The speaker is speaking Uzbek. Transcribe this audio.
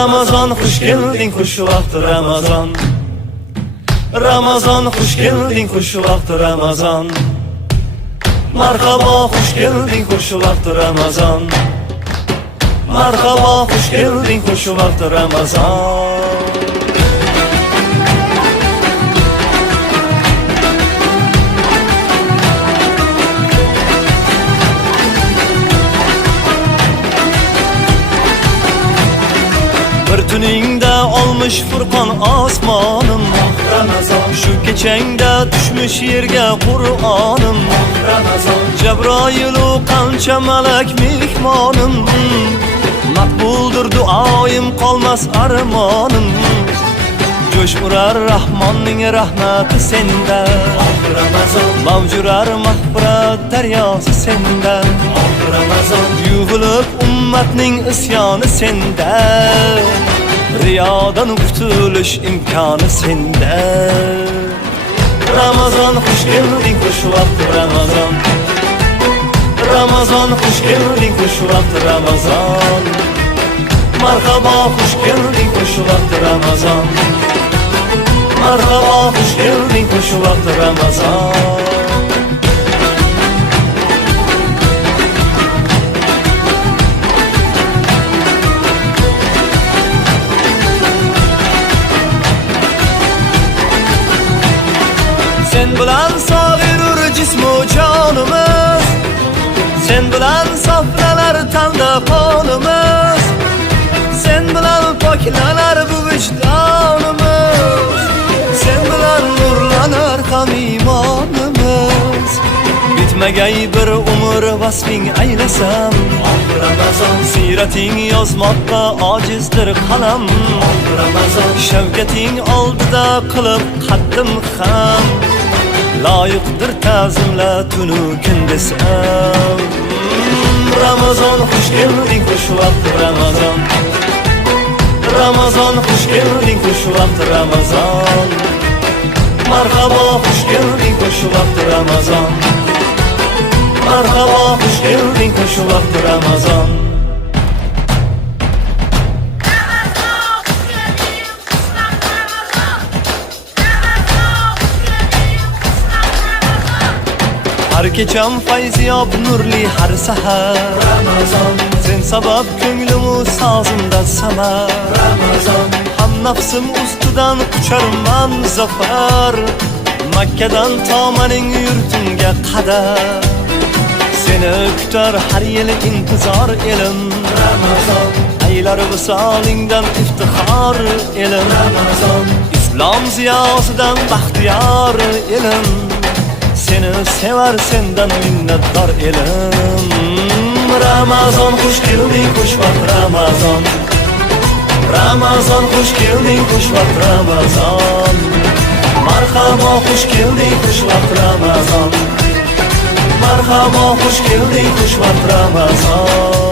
Ramazon xush kelding, xush vaqt Ramazon. Ramazon xush kelding, xush vaqt Ramazon. Marhaba xush kelding, xush vaqt Ramazon. Marhaba xush kelding, xush vaqt Ramazon. Bir tuningda olmuş Furqon osmonim Ramazon. Shu kechangda tushmish yerga Qur'onim Ramazon. Jabroilu qancha malak mehmonim. Maqbuldir duoyim, qolmas armonim. Jo'sh urar Rahmonning rahmati senda Ramazon. Mavjurar mag'firat daryosi senda Ramazon. Yuvilib ummatning isyoni senda. Riyodan qutulish imkoni senda. Ramazon xush kelding, xush vaqt Ramazon. Ramazon xush kelding, xush vaqt Ramazon. Marhaba xush kelding, xush vaqt Ramazon. Marhaba xush kelding, xush vaqt Ramazon. Sen bilan sog'irur jismu jonimiz. Sen bilan sofralar tanda qonimiz. Sen bilan poklanar bu vijdonimiz. Sen bilan nurlanar ham imonimiz. Bitmagay bir umr vasfing aylasam Ramazon. Sirating yozmoqqa ojizdir qalam Ramazon. Shavkating oldida qilib qaddim ham loyiqdir ta'zimla tunu kun desam. Ramazon xush kelding, xush vaqt Ramazon. Ramazon xush kelding, xush vaqt Ramazon. Marhaba xush kelding, xush vaqt Ramazon. Marhaba xush kelding, xush vaqt Ramazon. Har kecham fayziyob nurli har sahar Ramazon. Sen sabab ko'nglim sozimda samar Ramazon. Ham nafsim ustidan qucharman zafar. Makkadan tomaning yurtimga qadar. Seni kutar har yil intizor elim Ramazon. Aylar visolingdan iftixor elim Ramazon. Islom ziyosidan baxtiyor elim. Seni sevar sendan minnatdor elim. Ramazon xush kelding, xush vaqt Ramazon. Ramazon xush kelding, xush vaqt Ramazon. Marhaba xush kelding, xush vaqt Ramazon. Marhaba xush kelding, xush vaqt Ramazon.